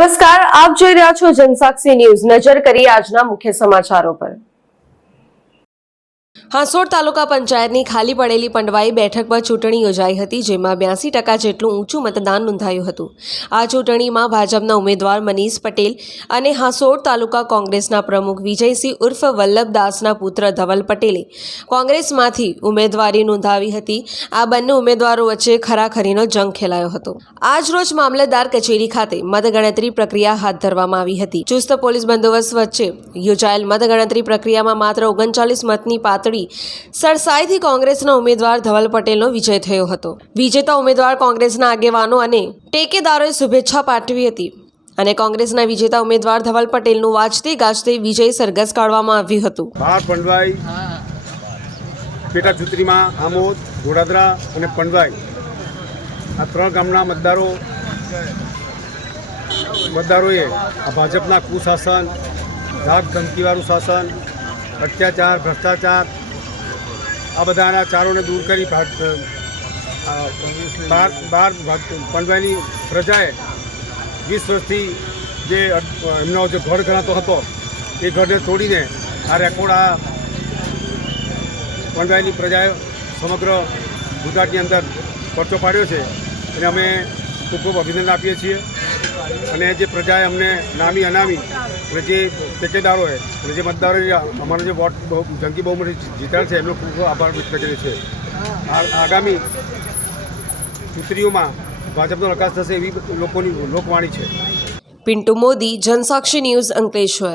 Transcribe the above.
નમસ્કાર, આપ જોઈ રહ્યા છો જનસાક્ષી ન્યૂઝ। નજર કરીએ આજના મુખ્ય સમાચારો પર। હાંસોડ તાલુકા પંચાયતની ખાલી પડેલી પંડવાઈ બેઠક પર ચૂંટણી યોજાઈ હતી, જેમાં 82% જેટલું ઊંચું મતદાન નોંધાયું હતું। આ ચૂંટણીમાં ભાજપના ઉમેદવાર મનીષ પટેલ અને હાંસોડ તાલુકા કોંગ્રેસના પ્રમુખ વિજયસિંહ ઉર્ફ વલ્લભદાસના પુત્ર ધવલ પટેલે કોંગ્રેસમાંથી ઉમેદવારી નોંધાવી હતી। આ બંને ઉમેદવારો વચ્ચે ખરાખરીનો જંગ ખેલાયો હતો। આજરોજ મામલતદાર કચેરી ખાતે મતગણતરી પ્રક્રિયા હાથ ધરવામાં આવી હતી। ચુસ્ત પોલીસ બંદોબસ્ત વચ્ચે યોજાયેલ મતગણતરી પ્રક્રિયામાં માત્ર 39 મતની પાતળી સરસાઈથી કોંગ્રેસના ઉમેદવાર ધવલ પટેલનો વિજય થયો હતો। વિજેતા ઉમેદવાર કોંગ્રેસના આગેવાનો અને ટેકેદારોએ શુભેચ્છા પાઠવી હતી અને કોંગ્રેસના વિજેતા ઉમેદવાર ધવલ પટેલનું વાજતે ગાજતે વિજય સરઘસ કાઢવામાં આવ્યું હતું। પંડવાઈ પેટા ચૂંટણીમાં આમોદ, ઘોડાદરા અને પંડવાઈ આ ત્રણ ગામના મતદારોએ આ ભાજપના કુશાસન, ધાક ધમકીવાળું શાસન, અત્યાચાર, ભ્રષ્ટાચાર આ બધાના ચારોને દૂર કરી પંડવાઈની પ્રજાએ 20 વર્ષથી જે એમનો જે ગઢ ગણાતો હતો એ ગઢને તોડીને આ રેકોર્ડ આ પંડવાઈની પ્રજાએ સમગ્ર ગુજરાતની અંદર પરચો પાડ્યો છે અને અમે ખૂબ ખૂબ અભિનંદન આપીએ છીએ। અને જે પ્રજાએ અમને નામી અનામી અને જે ટેકેદારોએ અને જે મતદારોએ અમારો જે વોટ જંગી બહુમતી જીત્યા છે એમનો ખૂબ ખૂબ આભાર વ્યક્ત કરીએ છીએ। આગામી ચૂંટણીઓમાં ભાજપનો વિકાસ થશે એવી લોકોની લોકવાણી છે। પિન્ટુ મોદી, જનસાક્ષી ન્યૂઝ, અંકલેશ્વર।